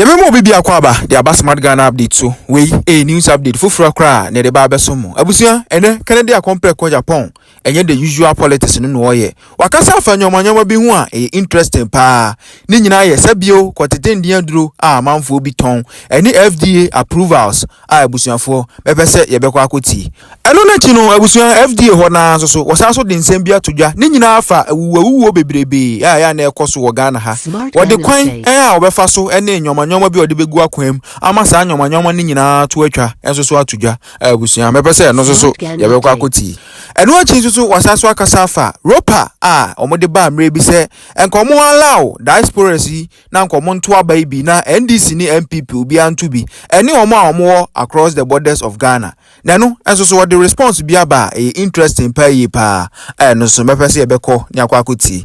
Yememo bibi akwaba the Abasmart Ghana update so we a news update fufura kra ne de ba besomo abusua ene Canada compare ko Agyapong enye the usual politics no oye wakasa afa nyomanyoma bi hu a interesting pa ni nyina ye sabio kwateten duro a manfo bi ton ene FDA approvals a abusuafo bepese ye bekọ akoti eno na chi no abusua FDA ho na so wasaso de nsem bi atodwa ni nyina afa awuwo bebrebe ya na ekoso wo Ghana ha wode kwan a obefa so ene nyoma bi odi begu akwam ama saa nyoma ni nyina to atwa enso so atodwa abusua mepese no so ye bekọ akoti eno achi so wasaso akasa afa ROPA a omode ba mre bi se enkomo allow diasporas yi na enkomo nto abai bi na NDC ni MPP obi anto bi ene omo across the borders of Ghana na no enso so the response bi aba interesting pa yi pa no so mepese ye bekọ ni akwa akoti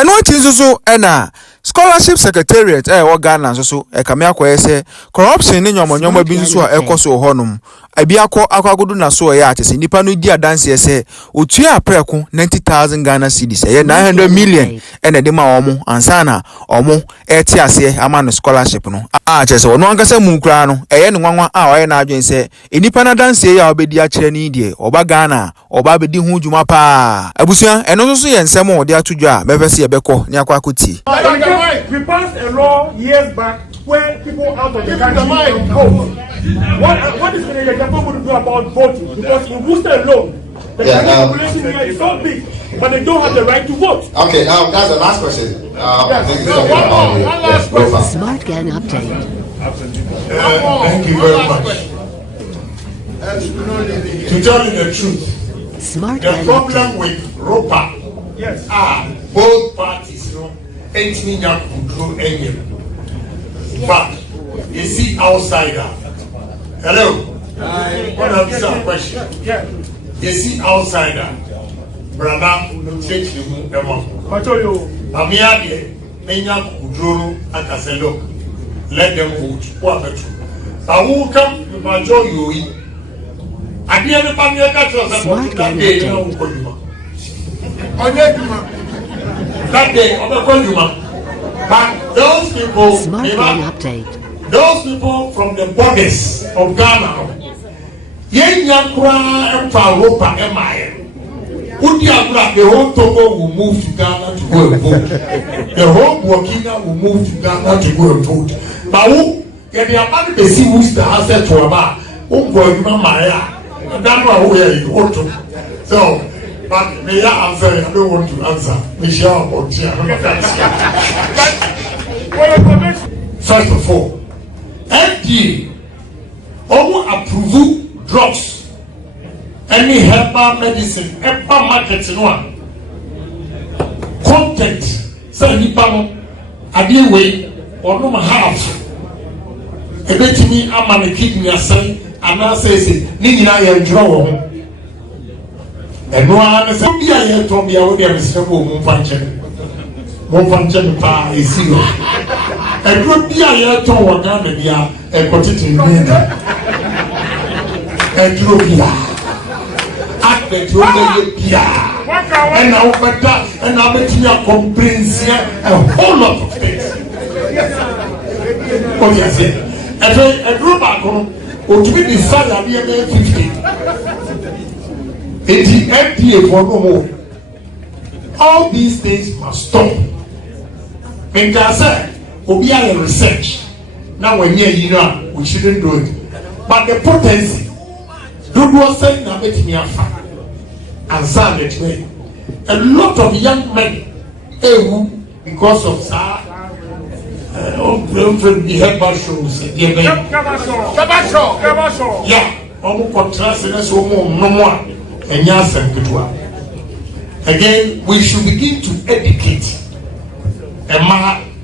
eno achi so na scholarship secretariat wo Ghana so kame akoye se corruption ni nyoma bi so ekoso honum abi akwagodu na so ya atese nipa no di adanse se otua apreko 90,000 Ghana cedis 900 million ene de ma omo ansana omo eti ase ama no scholarship no chese wono ankasa munkura no ne nwanwa oye na adwen se nipa na danse ya obedi akire ni die oba Ghana oba bedi hu djuma pa abusua eno so ye nsem o de atodwa bebese ye beko ni akwa akoti. We passed a law years back where people out of the country can vote. What is the Agyapong going to do about voting? Because in Worcester alone, the population here is so big, but they don't have the right to vote. Okay, that's the last question. One last question. Smart Ghana update. Thank you very much. To tell you the truth, the problem with ROPA are both parties, but you see outsider. Hello? What have you question? You see outsider. Brother, change the moon. I'm here. Let them vote. But who come to major you? I didn't have that day of the consumer. But those people, those people from the borders of Ghana, ROPA, the whole Togo will move to Ghana to go and vote. The whole Burkina will move to Ghana to go and vote. But who get the amount of the who's the asset to a bar? Who go to Maria? And that's why we are in auto. So, but may I answer? I don't want to answer. Michelle or first of all, FDA approve drugs, any herbal medicine, herbal market in one content. So, way or no half. A bit to me, I'm on the kidney, I say, and I say, Nina, you're drawing. And no one is a year to be away of the function. One function is zero. A good year to one down the year, a quantity and Drobia. At the Drobia. And now, but that, and now making your comprehension a whole lot of things. What you say? A group are going to be the salary of 50. The FDA for no more. All these things must stop. When I say, we are in research. Now when you know, we shouldn't do it. But the potency, don't was saying that makes me a fan. And sound it way. A lot of young men, because of that, the herbal shows. Yeah, almost contrast and so no more. Again, we should begin to educate.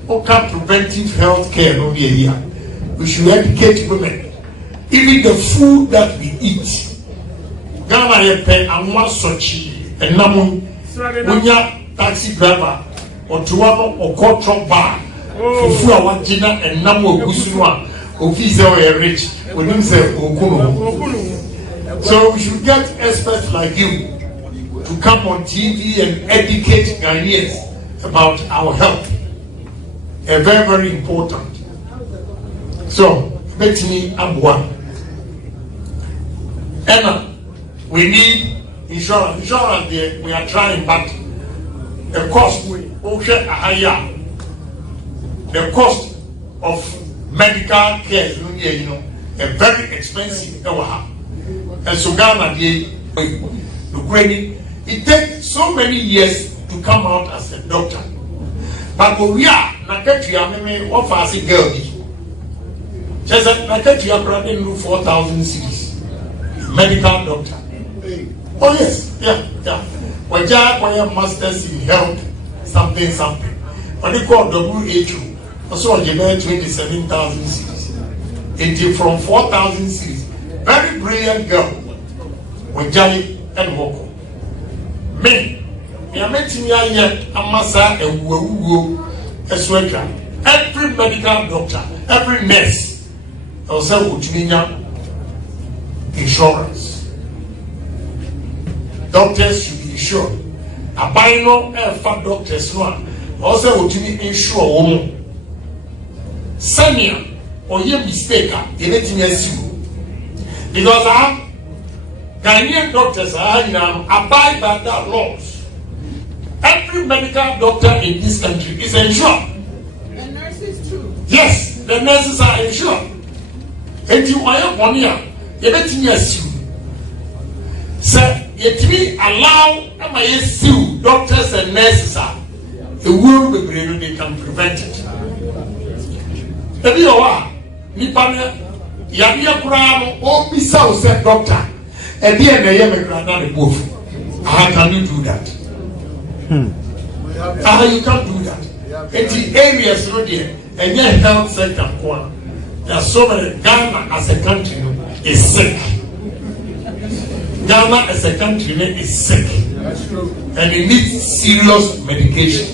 Preventive health care no be here. We should educate women. Even the food that we eat. Ghana yepe amwa sochi enamu unya taxi driver or tuwano or call truck bar. Fufu awajina enamu ogusunwa. Office we rich. We don't say okuno. So we should get experts like you to come on TV and educate Ghanaians about our health. Very, very important. So, betini abua. Emma, we need insurance. Insurance there, we are trying, but the cost higher. The cost of medical care is very expensive. And so Ghana, it takes so many years to come out as a doctor. But we are not going offer as a girl. Just like you are 4,000 cities. Medical doctor. Oh yes, yeah. We just acquire masters in health, something. What they call WHO. Also, you know 27,000 cities. It from 4,000 cities. Very brilliant girl. We jolly and walk. Me, I met me yet a massa ɛwuo ɛsweka. Every medical doctor, every nurse, also would mean insurance. Doctors should be insured. A bino for doctors also would mean insure woman. Senior or your mistake, you let me assume. Because Ghanaian doctors are abide by that laws. Every medical doctor in this country is insured. The nurses too. Yes, the nurses are insured. And you are one year, you let me assume. Sir, yet me allow sue doctors and nurses the will be brave, they can prevent it. If you are Nipana, Yabia Kurano, or Missa said doctor, and the end I the both. How can you do that? How you can't do that? And the areas no there, and yet health sector corner. There are so many. Ghana as a country is sick. Ghana as a country is sick, and it needs serious medication.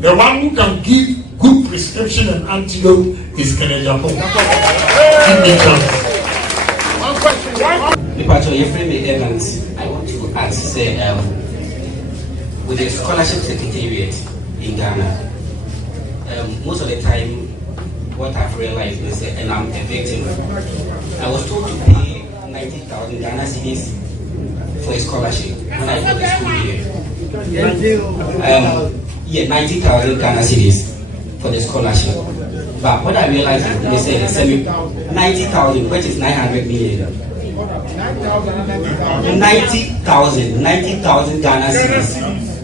The one who can give good prescription and antidote is Agyapong. Give me chance. One question. Departure, your friend Evans, I want to ask, say, with the scholarship secretariat in Ghana, most of the time, what I've realized is, and I'm a victim, I was told to pay 90,000 Ghana cedis for a scholarship when I got the school year. 90,000 Ghana cedis for the scholarship. But what I realized is they said 90,000, which is 900 million. 90,000 Ghana cedis,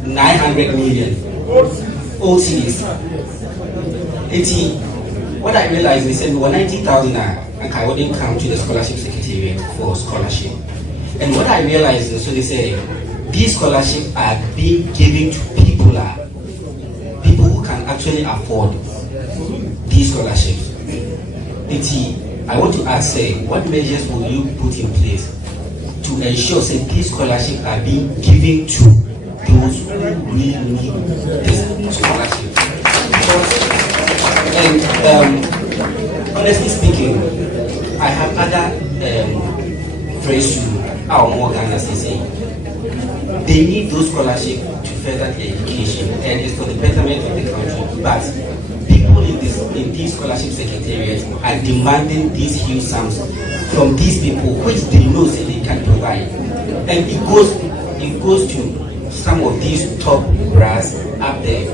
900 million old cedis. What I realized is they said, well, 90,000 and I wouldn't come to the scholarship secretariat for scholarship. And what I realized is, so they say, these scholarships are being given to people who can actually afford these scholarships. I want to ask, what measures will you put in place to ensure these scholarships are being given to those who really need this scholarship? And honestly speaking, I have other friends who are more Ghana saying they need those scholarships to further their education, and it's for the betterment of the country. But people in these scholarship secretariats are demanding these huge sums from these people, which they know they can provide, and it goes to some of these top brass up there.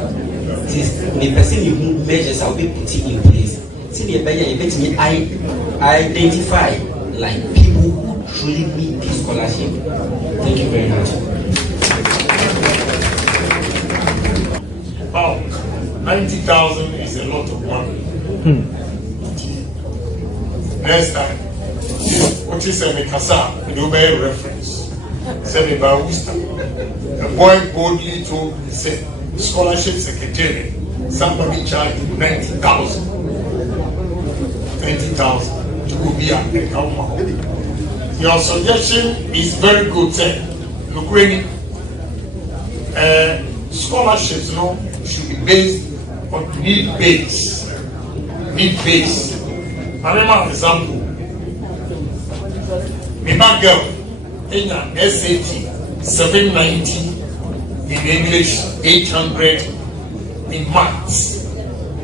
The person who measures will be put in place. I identify like people who truly need this scholarship. Thank you very much. Wow, 90,000 is a lot of money. Next time, what is a Mikasa? You may reference. Say about wisdom. A boy boldly told me, said, scholarship secretary, somebody charged 90,000. 90,000 to go be a account. Your suggestion is very good, sir. Look, scholarships, should be based on need base. Need base. I remember example. My girl in an SAT 790 in English, 800 in maths.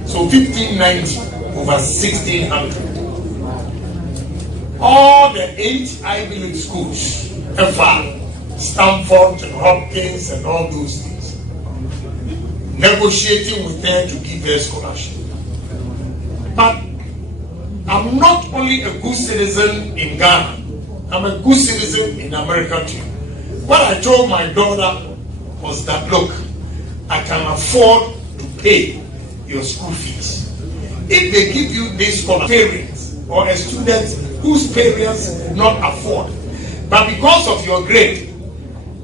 So 1590 over 1600. all the 8 Ivy League schools, FA, Stanford and Hopkins and all those things, negotiating with them to give their scholarship. But I'm not only a good citizen in Ghana, I'm a good citizen in America too. What I told my daughter was that, look, I can afford to pay your school fees. If they give you this scholarship, parents or a student whose parents not afford, but because of your grade,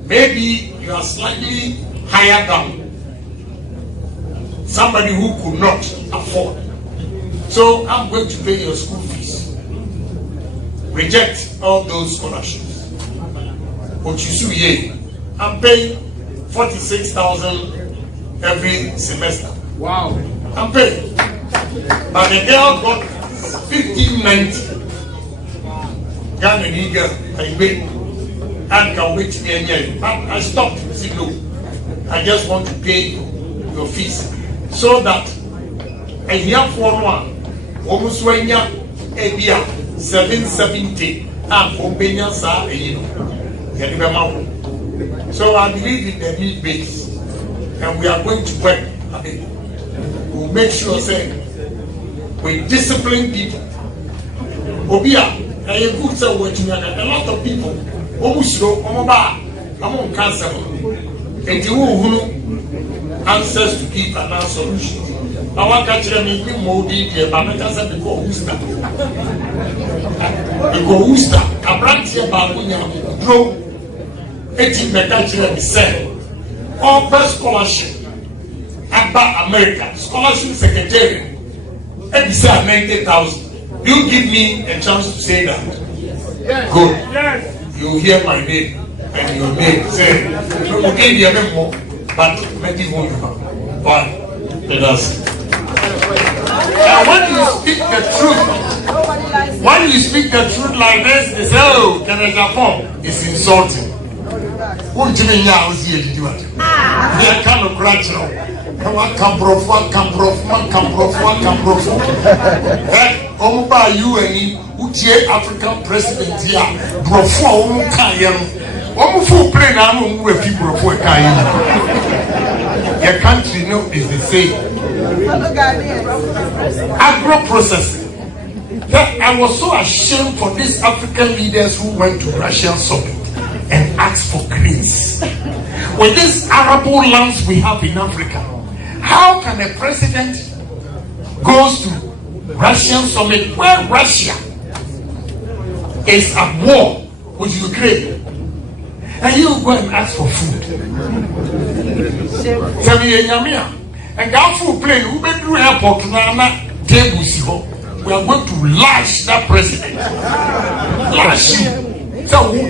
maybe you are slightly higher than somebody who could not afford. So I'm going to pay your school fees. Reject all those scholarships. I'm paying 46,000 every semester. Wow. I'm paying. But the girl got 1590. Ghana nigga, I pay. And can wait to be a but I stopped. I said, no, I just want to pay your fees so that a year for one, almost 1 year, a year, 770, and for Benya, so I believe in the need base, and we are going to work a bit. We'll make sure say we discipline people. Obia, a good say working a lot of people. Almost I'm on cancer. And you who answers to give an solution. I want to catch them in more detail, but I can't go Usta. Because Usta, a branch here, Babunya, grow 18 Mechatria said, all best scholarship about America, scholarship secretary, and said 90,000. You give me a chance to say that. Yes. Good. Yes. You hear my name and your name say, no, okay, you have more, but maybe won't come. But let us. When you speak the truth, like this, they say, oh, Agyapong is insulting. Who do you know is here to do it? They are kind of crutch now. Come you and African president here, Brofo, full plane, I know where people are. Your country no is the same. Agro processing. I was so ashamed for these African leaders who went to Russian summit and asked for grains. With these arable lands we have in Africa, how can a president goes to Russian summit where Russia is at war with Ukraine, and you go and ask for food? And that food plane, who been through airport now, we are going to lash that president. Lash him. So you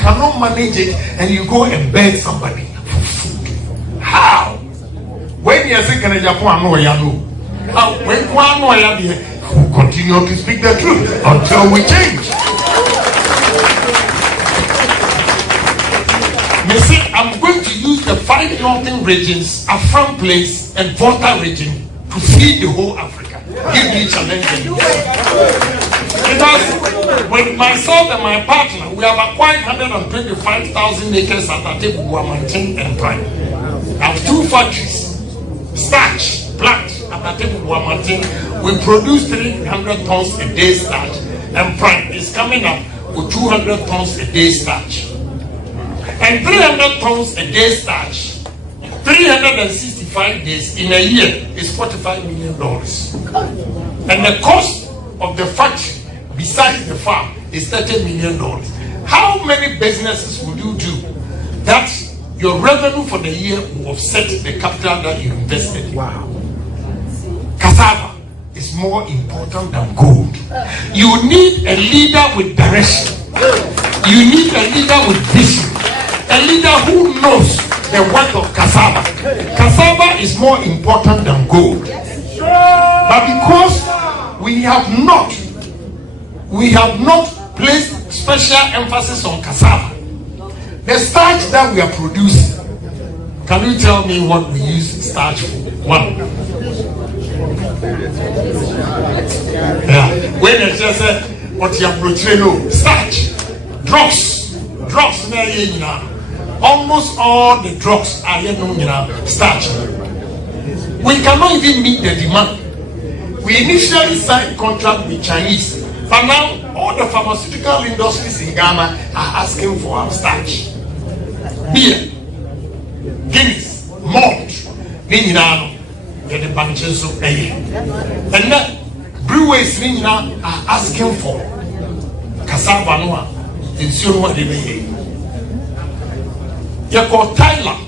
cannot manage it and you go and beg somebody for food. How? When you say Agyapong, when we continue to speak the truth until we change. You see, I'm going to use the 5 northern regions, Afram Place and Volta region to feed the whole Africa. Give me challenge. Because with myself and my partner, we have acquired 125,000 acres at Adom and Prime. I have 2 factories, starch, plant at Adom. We produce 300 tons a day starch, and Prime is coming up with 200 tons a day starch. And 300 tons a day starch, 365 days in a year is $45 million. And the cost of the factory besides the farm is $30 million. How many businesses would you do that your revenue for the year will offset the capital that you invested? Wow. Cassava is more important than gold. You need a leader with direction. You need a leader with vision. A leader who knows the worth of cassava. Cassava is more important than gold. But because we have not placed special emphasis on cassava, the starch that we are producing, can you tell me what we use starch for? 1, Yeah. When they just say what you have no starch, drugs now. Almost all the drugs are starch. We cannot even meet the demand. We initially signed contract with Chinese, but now all the pharmaceutical industries in Ghana are asking for our starch. Beer, Guinness, malt, the bunches of air. And now breweries are asking for cassava noa in Suruma de Bay. You call Thailand,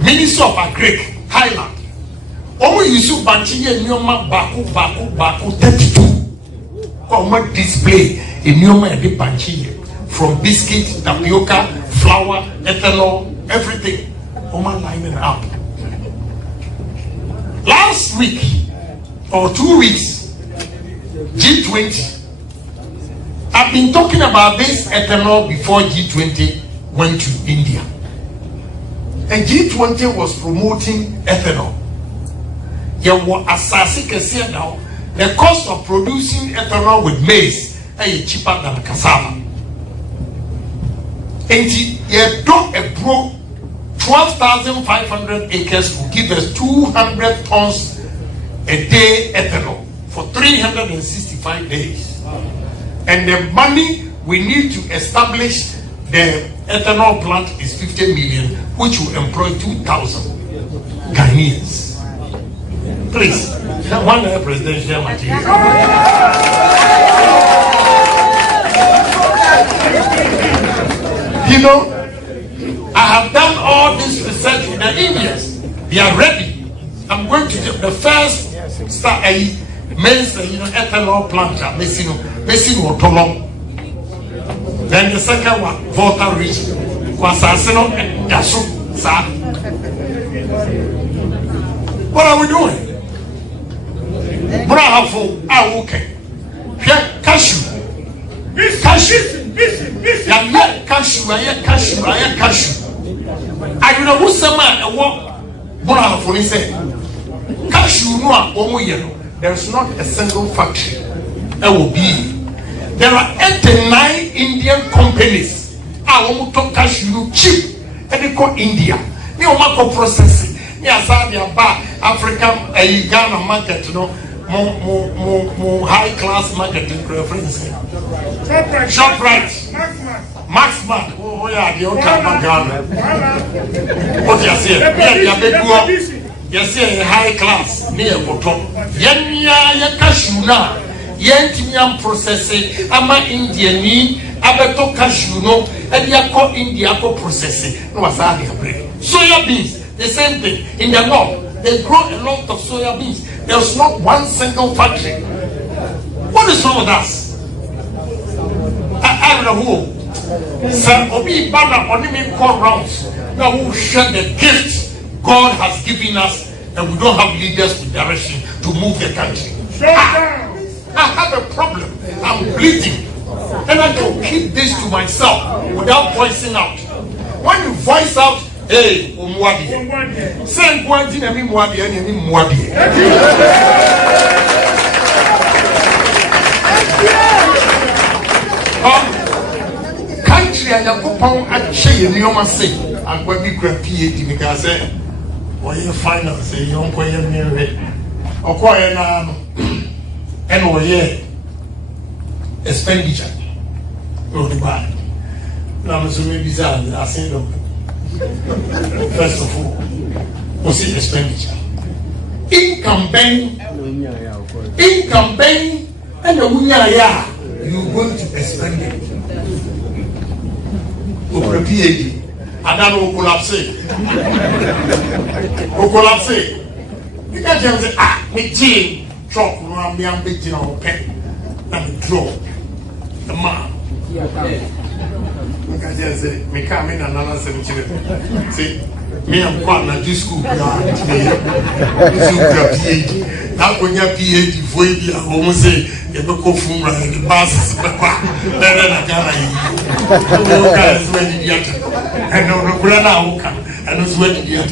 Minister of Agric, Highland. Omo yusu banchi ye nyoma baku 32. Omo display in nyoma e banchi from biscuit, tapioca, flour, ethanol, everything. Omo lining up. Last week or 2 weeks, G20. I've been talking about this ethanol before G20 went to India. And G20 was promoting ethanol. Now, the cost of producing ethanol with maize is cheaper than cassava. And you don't grow 12,500 acres will give us 200 tons a day ethanol for 365 days. And the money we need to establish the ethanol plant is 50 million, which will employ 2,000 Ghanaians. Please, one presidential material. You know, I have done all this research in the Indians. They are ready. I'm going to do the first start a men's ethanol plant. Then the second one, Volta Ridge, was Asino and Yasu. What are we doing? Bravo, okay. Cashew. Cashew. I don't know who someone walk. Bravo, he said. Cashew, there's not a single factory. There will be. There are 89 Indian companies. I want to cashew cheap. And they call India. They want processing. Yes, I buy African Ghana market, more high class marketing preference. ShopRite, Maxman. Oh yeah, the old Ghana. What you say? You say high class near bottom. Yenya cashew now. Yentimian processing. Ama Indian ni abeto cashew no. And you call India processing. No, what's that? Soya beans. The same thing. In the north, they grow a lot of soya beans. There's not one single factory. What is wrong with us? I don't know who. Sir, Obi Bana only call rounds. Now who share the gift God has given us, and we don't have leaders with direction to move the country. I have a problem. I'm bleeding. And I don't keep this to myself without voicing out. When you voice out, hey, Umwadi. Say Mwadi and Mwadi and Mwadi. Country and Agyapong actually in your say, I'm going to be PhD because I say, well, you finance, say, you don't quite near it. Or quite and over here, expenditure. Go to buy. Now, I'm so maybe I say, no. First of all, what's the expenditure? Income bank, and the Munyaya, you're going to expend it. Over PhD, and that will collapse. You can't just say, me team, truck, me am big in our pen, and me draw the man. I just say, me come in another 17. See, me am quite not this school. PhD. Now when you PhD, for you, I almost say, you go from the bus, better than Ghana. And no, and it's when you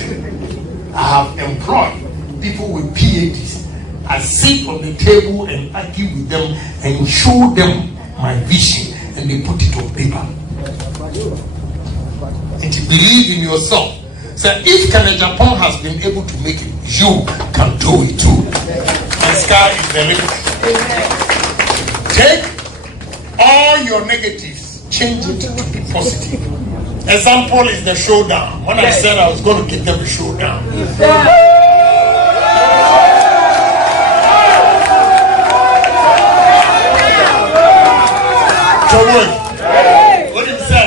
I have employed people with PhDs. I sit on the table and argue with them and show them my vision, and they put it on paper. And to believe in yourself. So if Agyapong has been able to make it, you can do it too. The sky is the limit. Take all your negatives, change it to be positive. Example is the showdown. When I said I was going to give them a showdown. What did he say?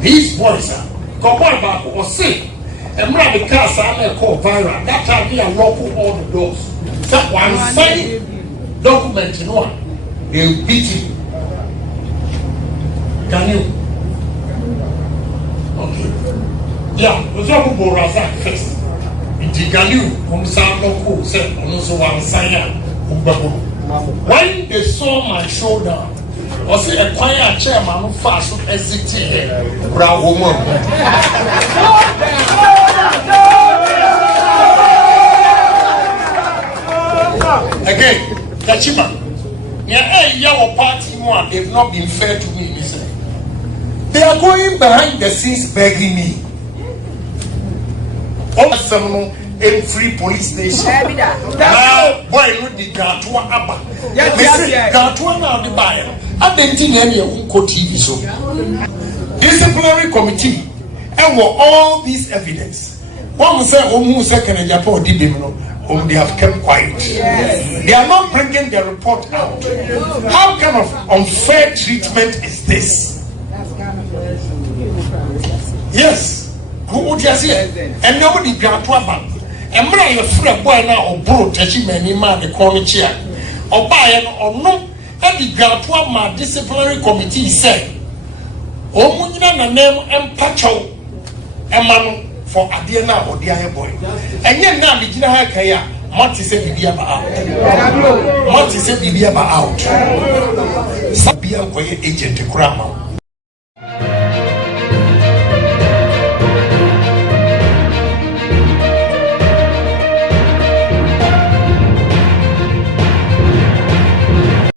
These boys are back or sick. And the cars are called viral. That time we are locking all the doors. So one side document in one, they'll beat you. Can you? Okay. Yeah, the job will razak first. When they saw my shoulder, I said, a quiet chairman who fast exiting here. Again, Kachima, your party one, they've not been fair to me. They are going behind the scenes begging me. All some in free police station. Now, boy, look the Gatua Abba. Gatua now the buyer. I didn't think any of TV show. Disciplinary committee, and all this evidence. One say, who second Agyapong did whom they have kept quiet. They are not bringing their report out. How kind of unfair treatment is this? Yes. Who would you say? And nobody got to a bank. And when I free boy now or bro, touching many man the corner chair or buy or no, and the Gatwa disciplinary committee said, oh, Munina name and Pacho and man for Adiana or the boy. And yet now the Gina Kaya, Monty said Bibiaba out. Monty said Bibiaba out. Sabia agent to Grandma.